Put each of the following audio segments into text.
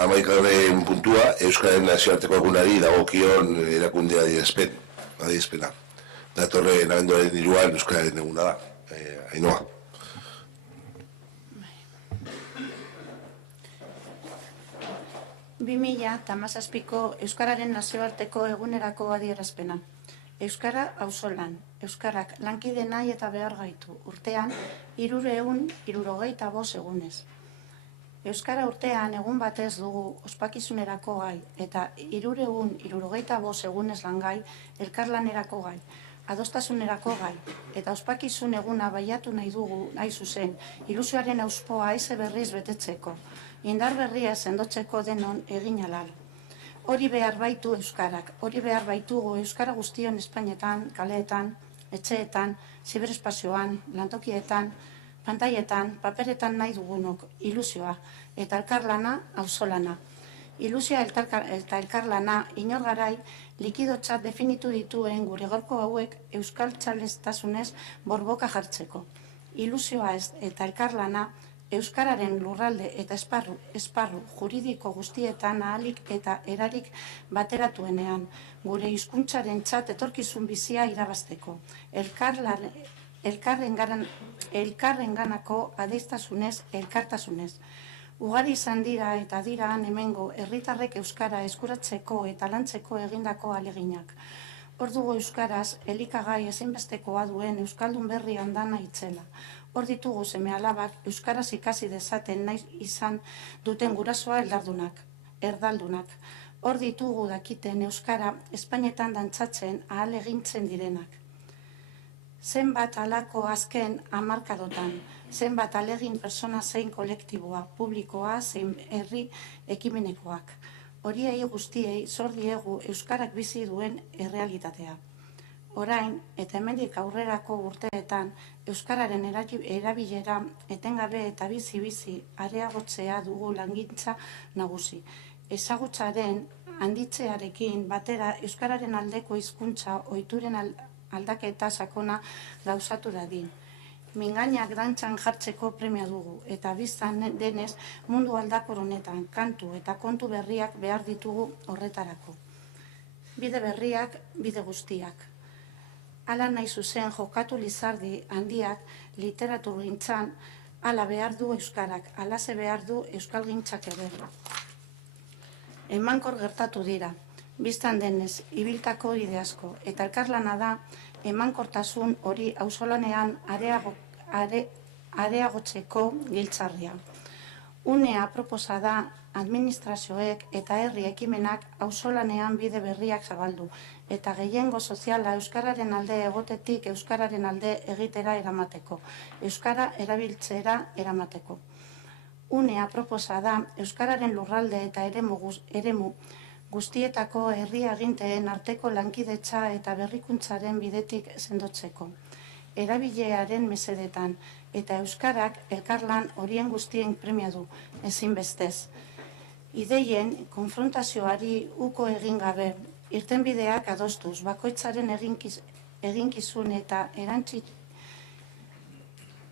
11. puntua, Euskararen nazioarteko egunari dagokion erakundea adierazpena. Datorren abenduaren 3 Euskararen eguna da. Ainhoa. Bimila eta hamazazpiko Euskararen nazioarteko egunerako adierazpena. Euskara auzolan. Euskarak lankide nahi eta behar gaitu. Urtean, 365 egunez. Euskara urtean egun batez dugu ospakizunerako gai eta 365 egunez langai elkarlanerako gai, adostasunerako gai eta ospakizun eguna baiatu nahi dugu nahi zuzen, ilusioaren auspoa haize berriz betetzeko, indar berria sendotzeko denon egin alal. Hori behar baitu Euskarak, hori behar baitugu Euskara guztion Espainetan, kaleetan, etxeetan, ziberespazioan, lantokietan, pantailetan, paperetan nahi dugunok, ilusioa eta elkarlana auzolana. Ilusioa eta elkarlana inor garai likidotzat definitu dituen gure gaurko hauek euskal txalestasunez borboka jartzeko. Ilusioa eta elkarlana Euskararen lurralde eta esparru juridiko guztietan ahalik eta erarik bateratuenean, gure hizkuntzaren txat etorkizun bizia irabazteko. Elkarrenganako adeiztasunez, elkartasunez. Ugari izan dira eta dira hemengo herritarrek euskara eskuratzeko eta lantzeko egindako aleginak. Hor dugu euskaraz elikagai ezinbestekoa duen euskaldun berri handana itzela. Hor ditugu seme-alabak euskaraz ikasi dezaten nahi izan duten gurasoa erdaldunak. Hor ditugu dakiten euskara Espainetan dantzatzen ahal egintzen direnak. Zenbat alako azken hamarkadotan, zenbat alegin persona zein kolektiboa, publikoa zein herri ekimenekoak. Horiei guztiei zor diegu euskarak bizi duen errealitatea. Orain, eta hemendik aurrerako urteetan, euskararen erabilera etengabe eta bizi-bizi areagotzea dugu langintza nagusi. Ezagutzaren handitzearekin batera euskararen aldeko hizkuntza ohituren aldaketa sakona gauzatu dadin. Mingainak dantzan jartzeko premia dugu, eta biztan denez mundu aldakor honetan kantu eta kontu berriak behar ditugu horretarako. Bide berriak, bide guztiak. Hala nahi zuzen jokatu Lizardi handiak literaturgintzan hala behar du euskarak, halaze behar du euskalgintzak ere. Emankor gertatu dira, biztan denez, ibiltako ide asko, eta elkarlana da emankortasun hori auzolanean areagotzeko giltzarria. Unea aproposa da administrazioek eta herri ekimenak auzolanean bide berriak zabaldu, eta gehiengo soziala euskararen alde egotetik euskararen alde egitera eramateko, euskara erabiltzera eramateko. Unea aproposa da euskararen lurralde eta eremu guztietako herri aginteen arteko lankidetza eta berrikuntzaren bidetik sendotzeko. Erabilearen mesedetan, eta euskarak elkarlan horien guztien premia du, ezinbestez. Ideien konfrontazioari uko egin gabe, irtenbideak adostuz, bakoitzaren eginkizun eta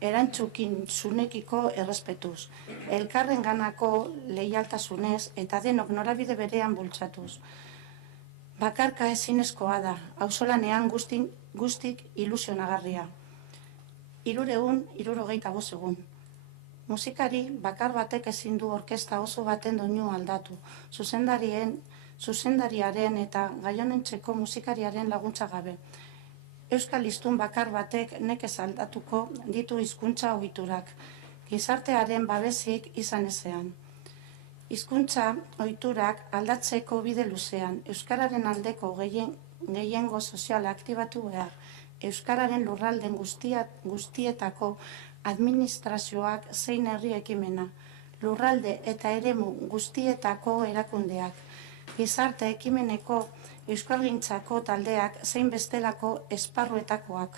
erantzukizunekiko errespetuz, elkarrenganako leialtasunez eta denok norabide berean bultzatuz. Bakarka ezinezkoa da, auzolanean guztik ilusionagarria. 365 egun. Musikari bakar batek ezin du orkesta oso baten doinu aldatu, zuzendariaren eta gaionentzeko musikariaren laguntza gabe. Euskal hiztun bakar batek nekez aldatuko ditu hizkuntza ohiturak, gizartearen babesik izan ezean. Hizkuntza ohiturak aldatzeko bide luzean, euskararen aldeko gehiengo soziala aktibatu behar, euskararen lurralden guztietako administrazioak zein herri ekimena, lurralde eta eremu guztietako erakundeak, gizarte ekimeneko euskalgintzako taldeak zein bestelako esparruetakoak,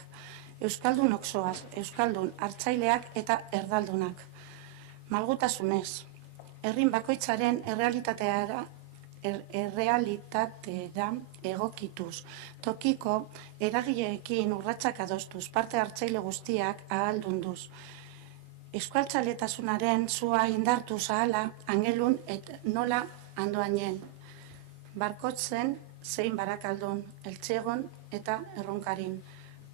euskaldun oksoaz, euskaldun hartzaileak eta erdaldunak. Malgutasunez, herrin bakoitzaren errealitatera egokituz, tokiko eragileekin urratsak adostuz, parte hartzaile guztiak ahaldunduz. Euskaltzaletasunaren zua indartu zahala, angelun nola andoainen. Barkotzen zein barakaldun, eltsegon eta erronkarin.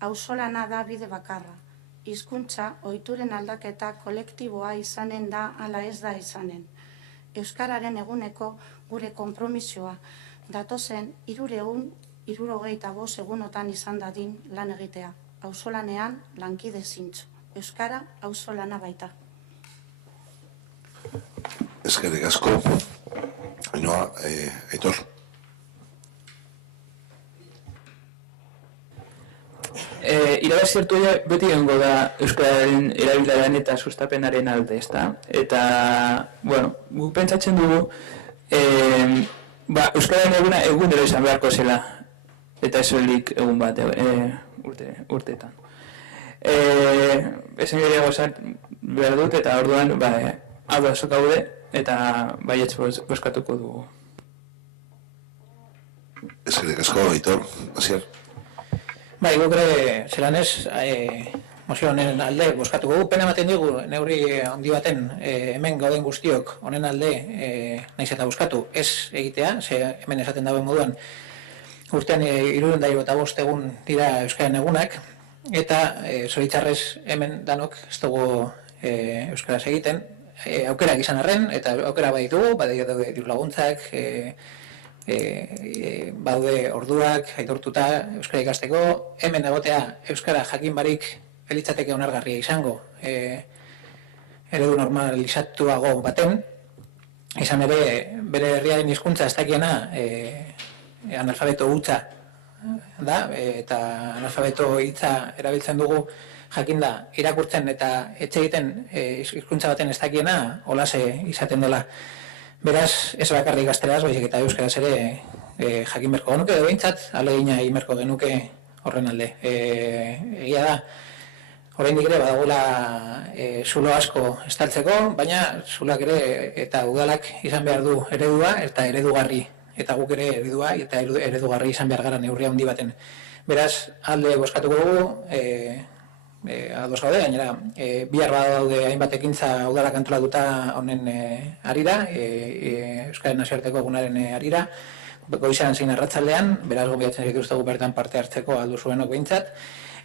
Auzolana da bide bakarra. Hizkuntza ohituren aldaketa kolektiboa izanen da ala ez da izanen. Euskararen eguneko gure konpromisoa datozen 365 egunotan izan dadin lan egitea. Auzolanean lankide zintzo. Euskara auzolana baita. Eskerrik asko. Ainhoa, Aitor. Irabaziertu beti egongo da euskararen erabileraren eta sustapenaren alde, ezta? Eta, bueno, guk pentsatzen dugu euskararen eguna egunero izan beharko zela, eta ez soilik egun bat urteetan. Ezen gehiago behar dut, eta orduan hau azok gaude, eta baietz bozkatuko dugu. Eskerrik asko, Aitor, Asier. Guk ere zelan ez, mozio honen alde bozkatuko dugu. Pena ematen digu, neurri handi baten hemen gauden guztiok honen alde naiz eta bozkatu ez egitea, ze hemen esaten dagoen moduan urtean 365 egun dira Euskararen egunak, eta zoritxarrez hemen danok ez dugu Euskaraz egiten, aukerak izan arren, eta aukera baditugu, baditugu diru laguntzak, baude orduak, aitortuta Euskara ikasteko, hemen egotea Euskara jakin barik elitzateke onargarria izango eredu normalizatuago baten, izan ere bere herriaren hizkuntza ez dakiena analfabeto hutsa da, eta analfabeto hitza erabiltzen dugu jakinda irakurtzen eta etxe egiten hizkuntza baten ez dakiena olase izaten dela. Beraz, ez bakarrik gazteraz, baizik eta euskaraz ere jakin berko genuke, edo behintzat, ahalegina egin berko genuke horren alde. Egia da, oraindik ere badagoela zulo asko estaltzeko, baina zuloak ere eta udalak izan behar du eredua eta eredugarri. Eta guk ere eredua eta eredugarri izan behar gara neurria handi baten. Beraz, alde bozkatuko dugu, ados gaude, gainera, bihar badaude hainbat ekintza udalak antolatuta honen harira, Euskaren nazioarteko egunaren harira, goizean zein arratsaldean, beraz gonbidatzen zaituztegu bertan parte hartzeko aldu zuenok behintzat,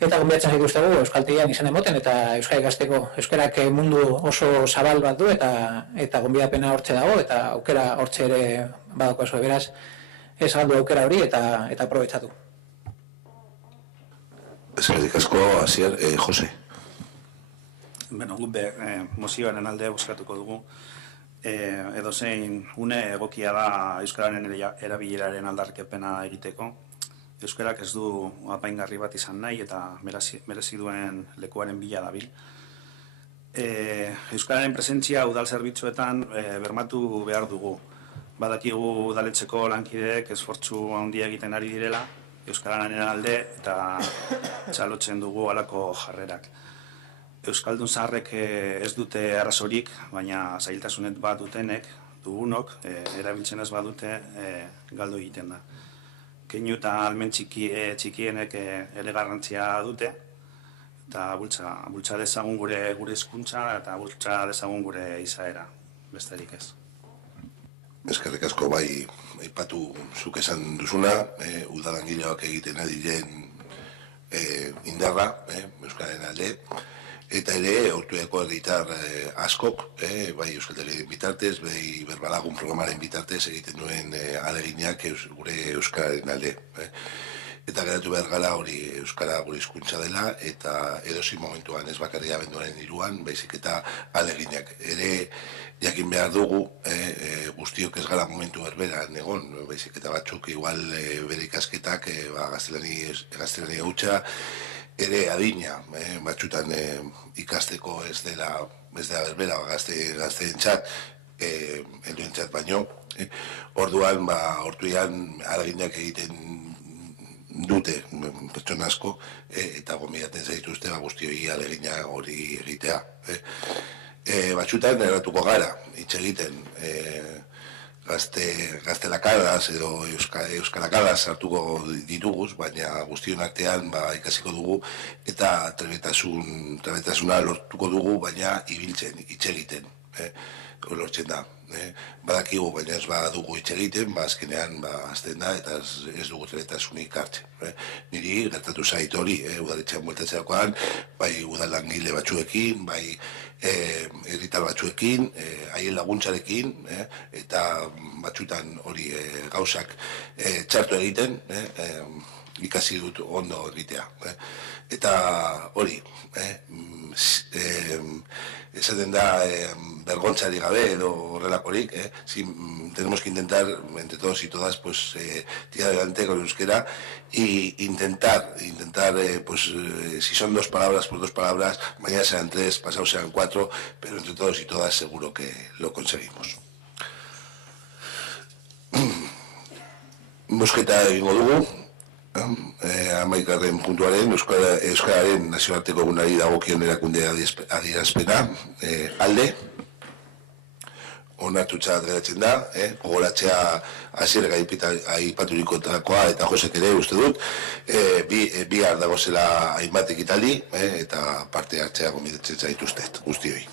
eta gonbidatzen zaituztegu euskaltegian izan emoten eta Euskara ikasteko. Euskarak mundu oso zabal bat du eta gonbidapena hortxe dago, eta aukera hortxe ere badako ez, beraz, ez galdu aukera hori eta aprobetxatu. Eskerrik asko, Asier, Jose. Guk mozioaren alde bozkatuko dugu. Edozein une egokia da Euskararen erabileraren aldarrikapena egiteko. Euskarak ez du apaingarri bat izan nahi eta merezi duen lekuaren bila dabil. Euskararen presentzia udal zerbitzuetan bermatu behar dugu. Badakigu udaletxeko lankideek esfortzu handia egiten ari direla, Euskararen alde eta txalotzen dugu halako jarrerak. Euskaldun zaharrek ez dute arrazorik, baina zailtasunet bat dutenek, dugunok, erabiltzen ez badute galdu egiten da. Keinu eta almen txikienek ere garrantzia dute, eta bultza dezagun gure hizkuntza eta bultza dezagun gure izaera, besterik ez. Eskerrik asko, bai, aipatu zuk esan duzuna, udalangileak egiten ari diren indarra, Euskararen alde, eta ere, Ortuellako herritar askok, bai Euskaltegiaren bitartez, bai Berbalagun programaren bitartez egiten duen ahaleginak gure Euskararen alde. Eta geratu behar gara hori Euskara gure hizkuntza dela, eta edozein momentuan ez bakarrik abenduaren 3an, baizik eta ahaleginak. Ere, jakin behar dugu, guztiok ez gara momentu berberan egon, baizik eta batzuk igual bere ikasketak gaztelania hutsa, ere adina, batzutan ikasteko ez dela berbera gazteentzat, helduentzat baino. Orduan, Ortuellan ahaleginak egiten dute pertsona asko, eta gonbidatzen zaituzte guztioi ahalegina hori egitea. Batzutan eratuko gara, hitz egiten, gaztelakadas edo euskalakadas hartuko dituguz, baina guztion artean ikasiko dugu eta trebetasuna lortuko dugu, baina ibiltzen, hitz egiten, lortzen da. Badakigu, baina ez badugu hitz egiten, azkenean azten da eta ez dugu trebetasunik hartzen. Niri gertatu zait hori, udaletxean bueltatzerakoan, bai udal langile batzuekin, bai herritar batzuekin, haien laguntzarekin, eta batzutan hori gauzak txartu egiten, ikasi dut ondo egitea. Eta hori, esaten da vergontzari gabe edo horrelakorik, tenemos que intentar, entre todos y todas, pues tirar adelante con el euskera e intentar, pues si son 2 palabras, pues 2 palabras, mañana serán 3, pasado serán 4, pero entre todos y todas seguro que lo conseguimos. Bosketa egingo dugu, amaikagarren puntuaren, Euskararen nazioarteko egunari dagokion erakunde adierazpena, alde, onartutzat geratzen da, gogoratzea hasierak aipaturikotakoa eta Josek ere uste dut, bihar dagozela hainbat ekitaldi, eta parte hartzea gonbidatzen zaituztet guztioi.